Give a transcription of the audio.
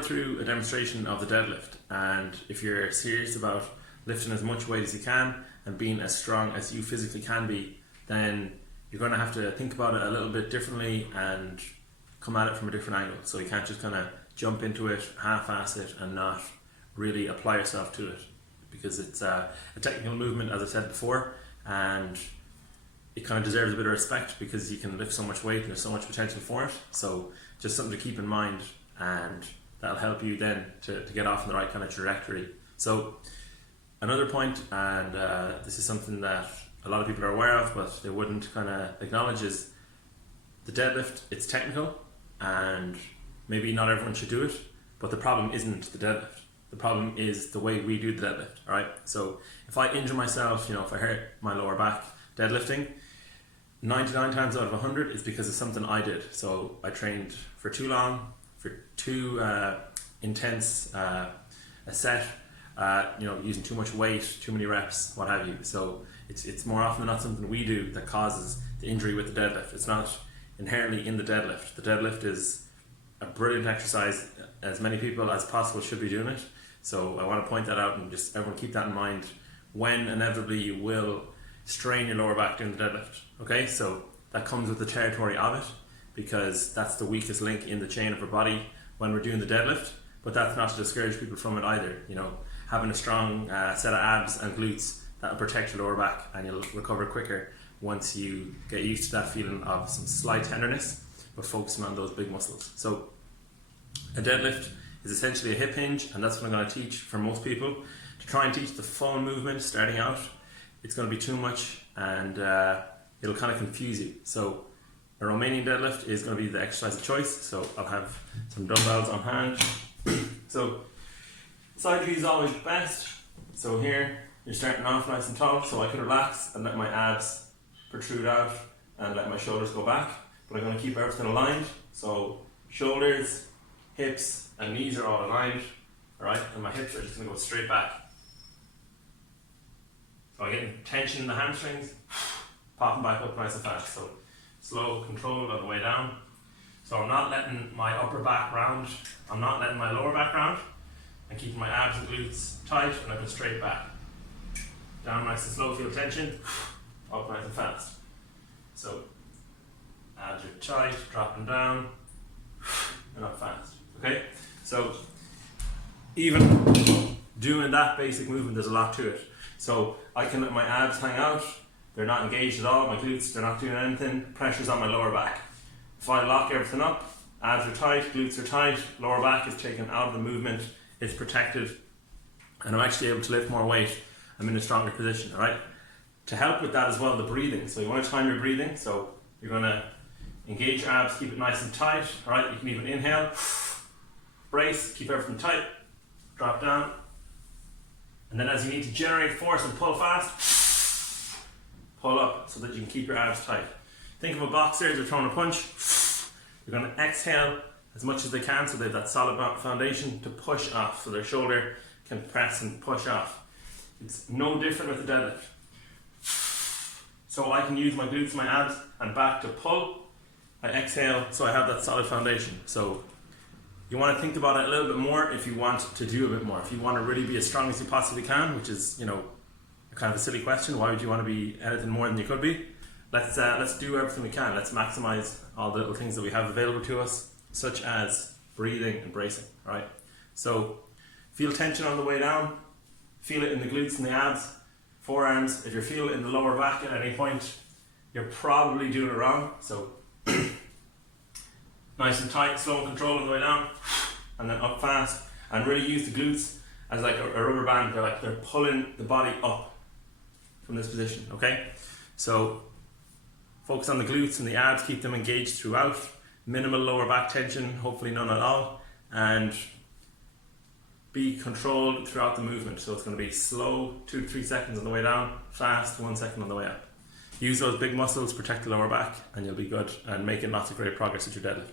run through a demonstration of the deadlift, and if you're serious about lifting as much weight as you can and being as strong as you physically can be, then you're going to have to think about it a little bit differently and come at it from a different angle. So you can't just kind of jump into it, half-ass it, and not really apply yourself to it, because it's a technical movement, as I said before, and it kind of deserves a bit of respect because you can lift so much weight and there's so much potential for it. So just something to keep in mind, and that'll help you then to get off on the right kind of trajectory. So another point, and this is something that a lot of people are aware of but they wouldn't kind of acknowledge, is the deadlift. It's technical and maybe not everyone should do it, but the problem isn't the deadlift. The problem is the way we do the deadlift. All right. So if I injure myself, if I hurt my lower back deadlifting, 99 times out of 100 is because of something I did. So I trained for too long, for too intense a set, using too much weight, too many reps, what have you. So it's more often than not something we do that causes the injury with the deadlift. It's not inherently in the deadlift. The deadlift is a brilliant exercise. As many people as possible should be doing it. So I want to point that out, and just everyone keep that in mind when inevitably you will strain your lower back doing the deadlift. Okay, so that comes with the territory of it, because that's the weakest link in the chain of our body when we're doing the deadlift. But that's not to discourage people from it either. Having a strong set of abs and glutes, that'll protect your lower back and you'll recover quicker once you get used to that feeling of some slight tenderness, but focusing on those big muscles. So a deadlift is essentially a hip hinge, and that's what I'm going to teach for most people. To try and teach the full movement starting out, it's going to be too much, and it'll kind of confuse you. So a Romanian deadlift is going to be the exercise of choice. So I'll have some dumbbells on hand. So side view is always best. So here you're starting off nice and tall, so I can relax and let my abs protrude out and let my shoulders go back, but I'm going to keep everything aligned. So shoulders, hips and knees are all aligned, alright, and my hips are just going to go straight back. So I get tension in the hamstrings, popping back up nice and fast. So slow, controlled on the way down. So I'm not letting my upper back round, I'm not letting my lower back round, and keeping my abs and glutes tight, and I go straight back. Down nice and slow, feel tension, up nice and fast. So abs are tight, dropping down, and up fast. Okay? So even doing that basic movement, there's a lot to it. So I can let my abs hang out, they're not engaged at all, my glutes, they're not doing anything, pressure's on my lower back. If I lock everything up, abs are tight, glutes are tight, lower back is taken out of the movement, it's protected, and I'm actually able to lift more weight. I'm in a stronger position, alright? To help with that as well, the breathing. So you want to time your breathing, so you're going to engage your abs, keep it nice and tight, alright? You can even inhale, brace, keep everything tight, drop down, and then as you need to generate force and pull fast, pull up so that you can keep your abs tight. Think of a boxer, they're throwing a punch, you're going to exhale as much as they can so they have that solid foundation to push off, so their shoulder can press and push off. It's no different with the deadlift. So I can use my glutes, my abs and back to pull, I exhale so I have that solid foundation. So you want to think about it a little bit more if you want to do a bit more. If you want to really be as strong as you possibly can, which is, kind of a silly question. Why would you want to be anything more than you could be? Let's do everything we can. Let's maximize all the little things that we have available to us, such as breathing and bracing, right? So feel tension on the way down, feel it in the glutes and the abs, forearms. If you're feeling it in the lower back at any point, you're probably doing it wrong. So nice and tight, slow and controlled on the way down, and then up fast, and really use the glutes as like a rubber band. They're pulling the body up from this position, okay? So focus on the glutes and the abs, keep them engaged throughout, minimal lower back tension, hopefully none at all, and be controlled throughout the movement. So it's going to be slow, 2 to 3 seconds on the way down, fast, 1 second on the way up. Use those big muscles, protect the lower back, and you'll be good and making lots of great progress with your deadlift.